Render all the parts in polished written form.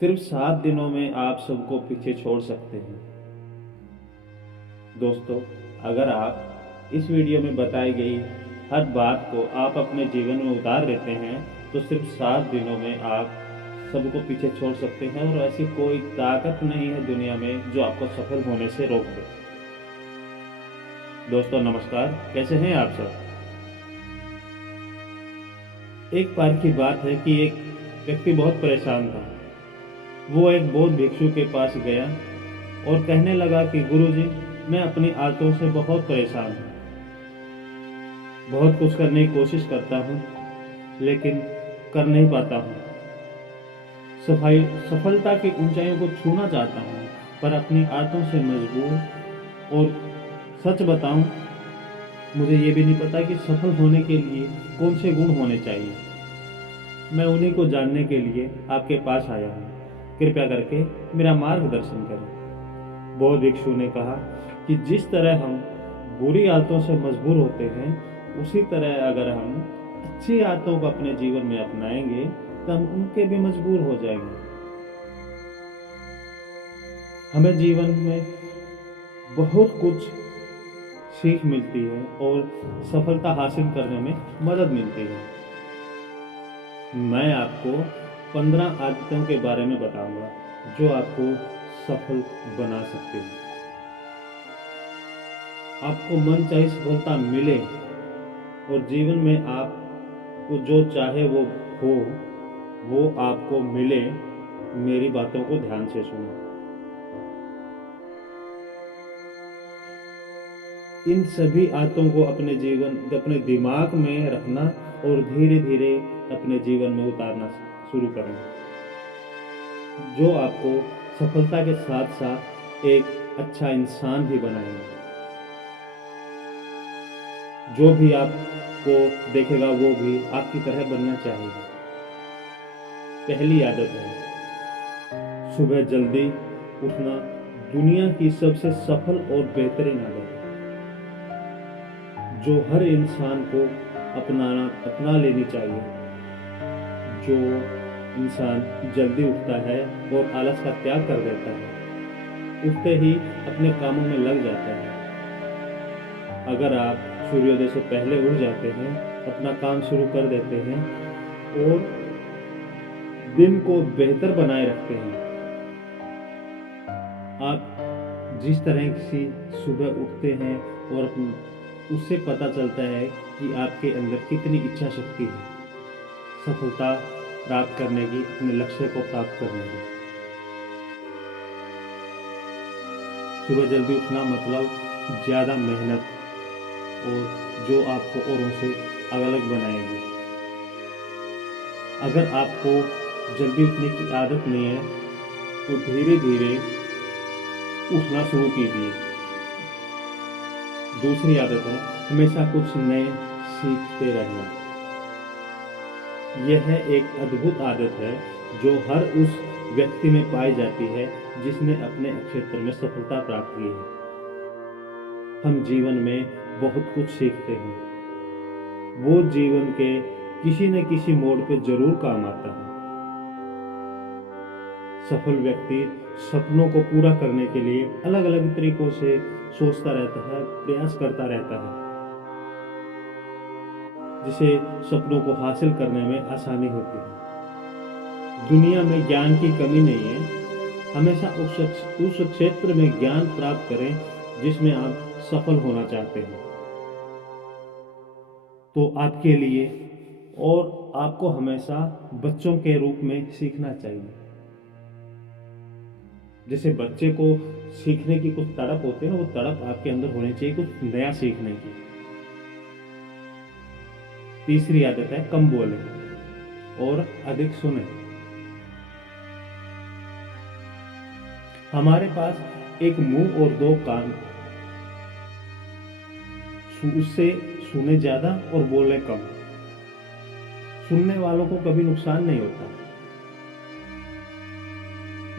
सिर्फ 7 दिनों में आप सबको पीछे छोड़ सकते हैं। दोस्तों, अगर आप इस वीडियो में बताई गई हर बात को आप अपने जीवन में उतार लेते हैं तो सिर्फ 7 दिनों में आप सबको पीछे छोड़ सकते हैं और ऐसी कोई ताकत नहीं है दुनिया में जो आपको सफल होने से रोक दे। दोस्तों नमस्कार, कैसे हैं आप सब। एक बार की बात है कि एक व्यक्ति बहुत परेशान था। वो एक बौद्ध भिक्षु के पास गया और कहने लगा कि गुरुजी, मैं अपनी आदतों से बहुत परेशान हूँ। बहुत कुछ करने की कोशिश करता हूँ लेकिन कर नहीं पाता हूँ। सफलता की ऊंचाइयों को छूना चाहता हूँ पर अपनी आदतों से मजबूर। और सच बताऊं, मुझे ये भी नहीं पता कि सफल होने के लिए कौन से गुण होने चाहिए। मैं उन्हीं को जानने के लिए आपके पास आया हूँ। कृपया करके मेरा मार्गदर्शन करें। बौद्ध भिक्षु ने कहा कि जिस तरह हम बुरी आदतों से मजबूर होते हैं, उसी तरह अगर हम अच्छी आदतों को अपने जीवन में अपनाएंगे तो हम उनके भी मजबूर हो जाएंगे। हमें जीवन में बहुत कुछ सीख मिलती है और सफलता हासिल करने में मदद मिलती है। मैं आपको 15 आदतों के बारे में बताऊंगा जो आपको सफल बना सकते हैं। आपको मनचाही सफलता मिले और जीवन में आपको जो चाहे वो हो, वो आपको मिले। मेरी बातों को ध्यान से सुनो। इन सभी आदतों को अपने दिमाग में रखना और धीरे धीरे अपने जीवन में उतारना शुरू करें, जो आपको सफलता के साथ साथ एक अच्छा इंसान भी बनाएंगे। जो भी आपको देखेगा वो भी आपकी तरह बनना चाहेगा। पहली आदत है सुबह जल्दी उठना। दुनिया की सबसे सफल और बेहतरीन आदत है जो हर इंसान को अपना लेनी चाहिए। जो इंसान जल्दी उठता है और आलस का त्याग कर देता है, उठते ही अपने कामों में लग जाता है। अगर आप सूर्योदय से पहले उठ जाते हैं, अपना काम शुरू कर देते हैं और दिन को बेहतर बनाए रखते हैं। आप जिस तरह से सुबह उठते हैं और उससे पता चलता है कि आपके अंदर कितनी इच्छा शक्ति है सफलता प्राप्त करने की, अपने लक्ष्य को प्राप्त करने की। सुबह जल्दी उठना मतलब ज़्यादा मेहनत और जो आपको औरों से अलग बनाएगी। अगर आपको जल्दी उठने की आदत नहीं है तो धीरे धीरे उठना शुरू कीजिए। दूसरी आदत है हमेशा कुछ नए सीखते रहना। यह एक अद्भुत आदत है जो हर उस व्यक्ति में पाई जाती है जिसने अपने क्षेत्र में सफलता प्राप्त की है। हम जीवन में बहुत कुछ सीखते हैं, वो जीवन के किसी न किसी मोड़ पे जरूर काम आता है। सफल व्यक्ति सपनों को पूरा करने के लिए अलग अलग तरीकों से सोचता रहता है, प्रयास करता रहता है, जिसे सपनों को हासिल करने में आसानी होती है। दुनिया में ज्ञान की कमी नहीं है। हमेशा उस क्षेत्र में ज्ञान प्राप्त करें जिसमें आप सफल होना चाहते हैं। तो आपके लिए और आपको हमेशा बच्चों के रूप में सीखना चाहिए। जैसे बच्चे को सीखने की कुछ तड़प होती है ना, वो तड़प आपके अंदर होनी चाहिए कुछ नया सीखने की। तीसरी आदत है कम बोले और अधिक सुने। हमारे पास एक मुंह और 2 कान, उससे सुने ज्यादा और बोले कम। सुनने वालों को कभी नुकसान नहीं होता,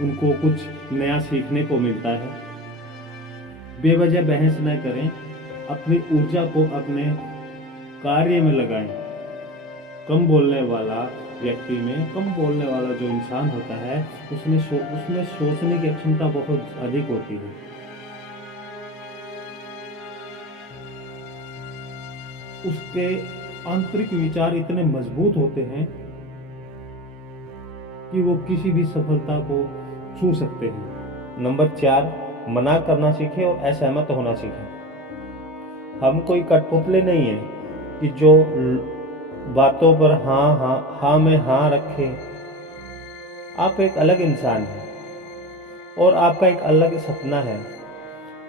उनको कुछ नया सीखने को मिलता है। बेवजह बहस न करें, अपनी ऊर्जा को अपने कार्य में लगाएं। कम बोलने वाला व्यक्ति में, कम बोलने वाला जो इंसान होता है, उसमें सोचने की क्षमता बहुत अधिक होती है। उसके आंतरिक विचार इतने मजबूत होते हैं कि वो किसी भी सफलता को छू सकते हैं। नंबर 4, मना करना सीखें और असहमत होना सीखें। हम कोई कठपुतले नहीं है कि जो बातों पर हाँ में हाँ रखे। आप एक अलग इंसान हैं और आपका एक अलग सपना है,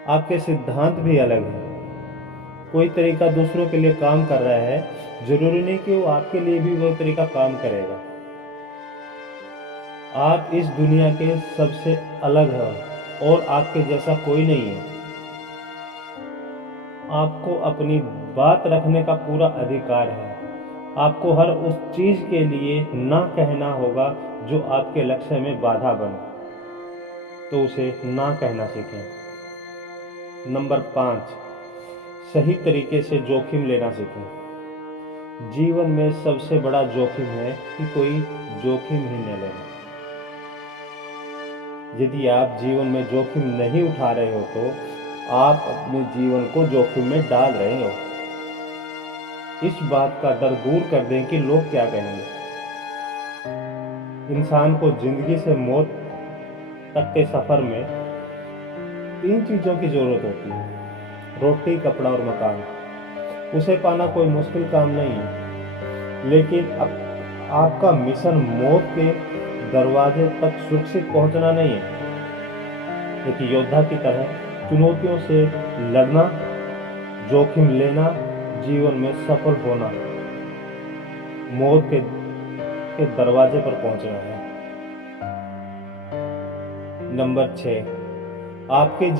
आपके सिद्धांत भी अलग हैं। कोई तरीका दूसरों के लिए काम कर रहा है, जरूरी नहीं कि वो आपके लिए भी वो तरीका काम करेगा। आप इस दुनिया के सबसे अलग हैं और आपके जैसा कोई नहीं है। आपको अपनी बात रखने का पूरा अधिकार है। आपको हर उस चीज के लिए ना कहना होगा जो आपके लक्ष्य में बाधा बने, तो उसे ना कहना सीखें। नंबर 5, सही तरीके से जोखिम लेना सीखें। जीवन में सबसे बड़ा जोखिम है कि कोई जोखिम ही न लेना। यदि आप जीवन में जोखिम नहीं उठा रहे हो तो आप अपने जीवन को जोखिम में डाल रहे हो। इस बात का डर दूर कर दें कि लोग क्या कहेंगे। इंसान को जिंदगी से मौत तक के सफर में 3 चीजों की जरूरत होती है: रोटी, कपड़ा और मकान। उसे पाना कोई मुश्किल काम नहीं है, लेकिन अब आपका मिशन मौत के दरवाजे तक सुरक्षित पहुंचना नहीं है। एक योद्धा की तरह चुनौतियों से लड़ना, जोखिम लेना, जीवन में सफल होना, मौत के दरवाजे पर पहुंचना है। नंबर 6, आपके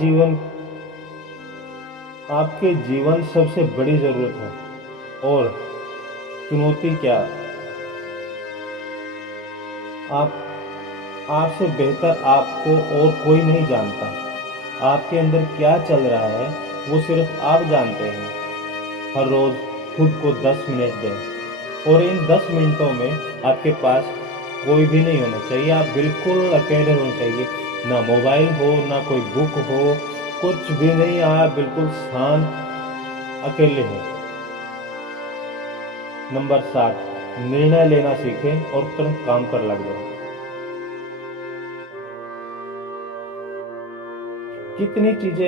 जीवन सबसे बड़ी जरूरत है और चुनौती क्या? आपसे बेहतर आपको और कोई नहीं जानता। आपके अंदर क्या चल रहा है वो सिर्फ आप जानते हैं। हर रोज खुद को 10 मिनट दें और इन 10 मिनटों में आपके पास कोई भी नहीं होना चाहिए। आप बिल्कुल अकेले होने चाहिए, ना मोबाइल हो, ना कोई बुक हो, कुछ भी नहीं। आप बिल्कुल शांत अकेले हो। नंबर 7, निर्णय लेना सीखें और तुरंत काम पर लग जाएं। कितनी चीजें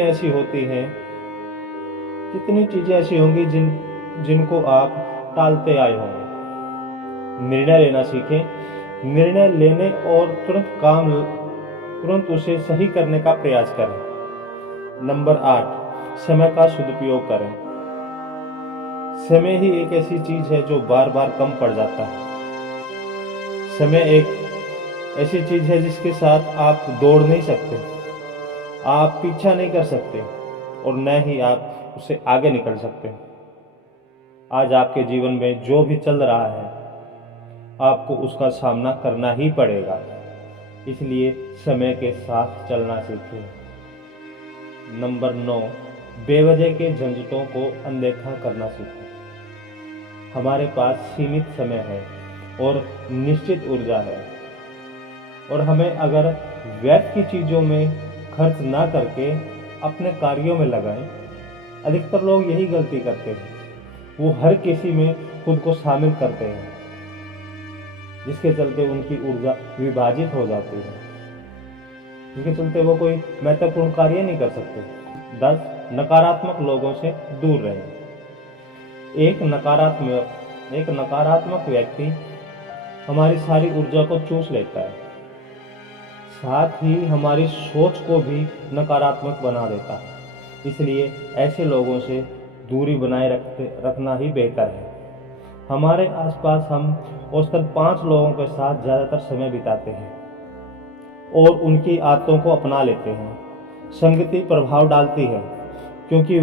ऐसी होंगी जिनको आप टालते आए होंगे। निर्णय लेना सीखें। निर्णय लेने और तुरंत उसे सही करने का प्रयास करें। नंबर 8, समय का सदुपयोग करें। समय ही एक ऐसी चीज है जो बार बार कम पड़ जाता है। समय एक ऐसी चीज है जिसके साथ आप दौड़ नहीं सकते, आप पीछा नहीं कर सकते और न ही आप उससे आगे निकल सकते। आज आपके जीवन में जो भी चल रहा है, आपको उसका सामना करना ही पड़ेगा। इसलिए समय के साथ चलना सीखें। नंबर 9, बेवजह के झंझटों को अनदेखा करना सीखें। हमारे पास सीमित समय है और निश्चित ऊर्जा है, और हमें अगर व्यर्थ की चीजों में खर्च ना करके अपने कार्यों में लगाएं। अधिकतर लोग यही गलती करते हैं, वो हर किसी में खुद को शामिल करते हैं, जिसके चलते उनकी ऊर्जा विभाजित हो जाती है, जिसके चलते वो कोई महत्वपूर्ण कार्य नहीं कर सकते। 10, नकारात्मक लोगों से दूर रहें। एक नकारात्मक व्यक्ति हमारी सारी ऊर्जा को चूस लेता है, साथ ही हमारी सोच को भी नकारात्मक बना देता है। इसलिए ऐसे लोगों से दूरी बनाए रखना ही बेहतर है। हमारे आसपास हम औसतन 5 लोगों के साथ ज़्यादातर समय बिताते हैं और उनकी आदतों को अपना लेते हैं। संगति प्रभाव डालती है, क्योंकि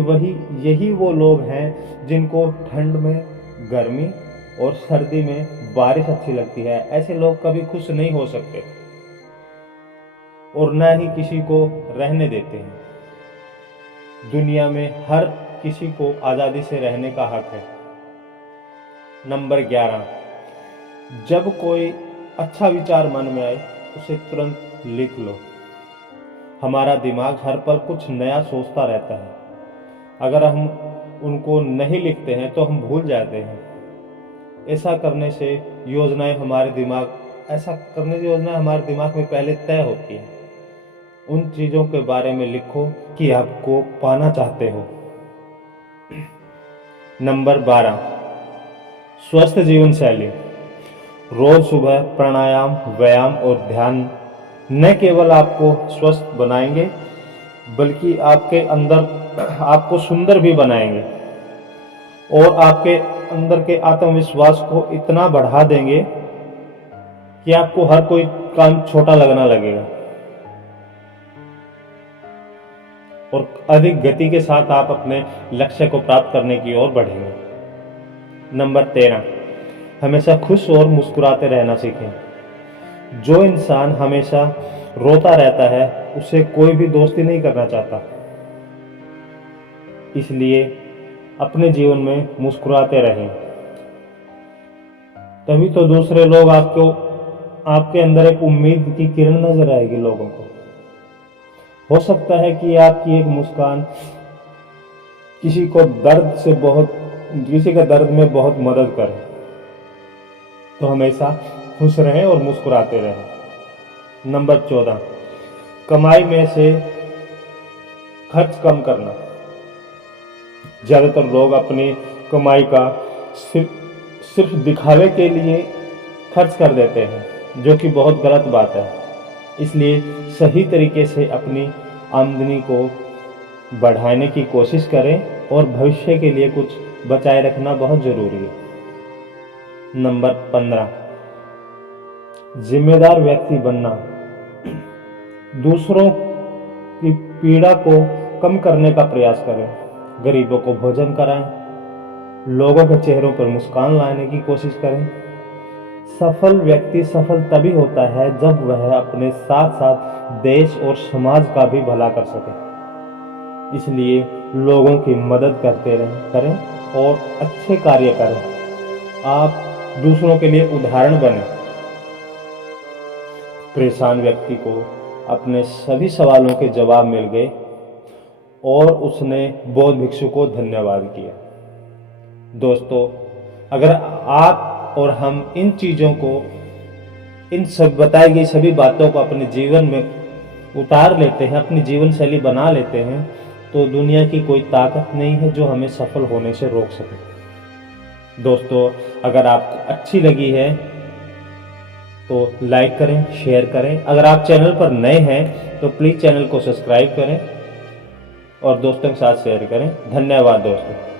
यही वो लोग हैं जिनको ठंड में गर्मी और सर्दी में बारिश अच्छी लगती है। ऐसे लोग कभी खुश नहीं हो सकते और न ही किसी को रहने देते हैं। दुनिया में हर किसी को आज़ादी से रहने का हक है। नंबर 11, जब कोई अच्छा विचार मन में आए उसे तुरंत लिख लो। हमारा दिमाग हर पल कुछ नया सोचता रहता है। अगर हम उनको नहीं लिखते हैं तो हम भूल जाते हैं। ऐसा करने से योजनाएं हमारे दिमाग में पहले तय होती हैं। उन चीज़ों के बारे में लिखो कि आपको पाना चाहते हो। नंबर 12, स्वस्थ जीवन शैली। रोज सुबह प्राणायाम, व्यायाम और ध्यान न केवल आपको स्वस्थ बनाएंगे बल्कि आपके अंदर आपको सुंदर भी बनाएंगे और आपके अंदर के आत्मविश्वास को इतना बढ़ा देंगे कि आपको हर कोई काम छोटा लगना लगेगा और अधिक गति के साथ आप अपने लक्ष्य को प्राप्त करने की ओर बढ़ेंगे। नंबर 13, हमेशा खुश और मुस्कुराते रहना सीखें। जो इंसान हमेशा रोता रहता है उसे कोई भी दोस्ती नहीं करना चाहता। इसलिए अपने जीवन में मुस्कुराते रहें, तभी तो दूसरे लोग आपके अंदर एक उम्मीद की किरण नजर आएगी लोगों को। हो सकता है कि आपकी एक मुस्कान किसी के दर्द में बहुत मदद करे। तो हमेशा खुश रहें और मुस्कुराते रहें। नंबर 14, कमाई में से खर्च कम करना। ज्यादातर लोग अपनी कमाई का सिर्फ दिखावे के लिए खर्च कर देते हैं, जो कि बहुत गलत बात है। इसलिए सही तरीके से अपनी आमदनी को बढ़ाने की कोशिश करें और भविष्य के लिए कुछ बचाए रखना बहुत जरूरी है। नंबर 15, जिम्मेदार व्यक्ति बनना। दूसरों की पीड़ा को कम करने का प्रयास करें, गरीबों को भोजन कराएं, लोगों के चेहरों पर मुस्कान लाने की कोशिश करें। सफल व्यक्ति सफल तभी होता है जब वह अपने साथ साथ देश और समाज का भी भला कर सके। इसलिए लोगों की मदद करें और अच्छे कार्य करें। आप दूसरों के लिए उदाहरण बने। परेशान व्यक्ति को अपने सभी सवालों के जवाब मिल गए और उसने बौद्ध भिक्षु को धन्यवाद किया। दोस्तों, अगर आप और हम इन चीज़ों को, इन सब बताई गई सभी बातों को अपने जीवन में उतार लेते हैं, अपनी जीवन शैली बना लेते हैं, तो दुनिया की कोई ताकत नहीं है जो हमें सफल होने से रोक सके। दोस्तों, अगर आपको अच्छी लगी है तो लाइक करें, शेयर करें। अगर आप चैनल पर नए हैं तो प्लीज़ चैनल को सब्सक्राइब करें और दोस्तों के साथ शेयर करें। धन्यवाद दोस्तों।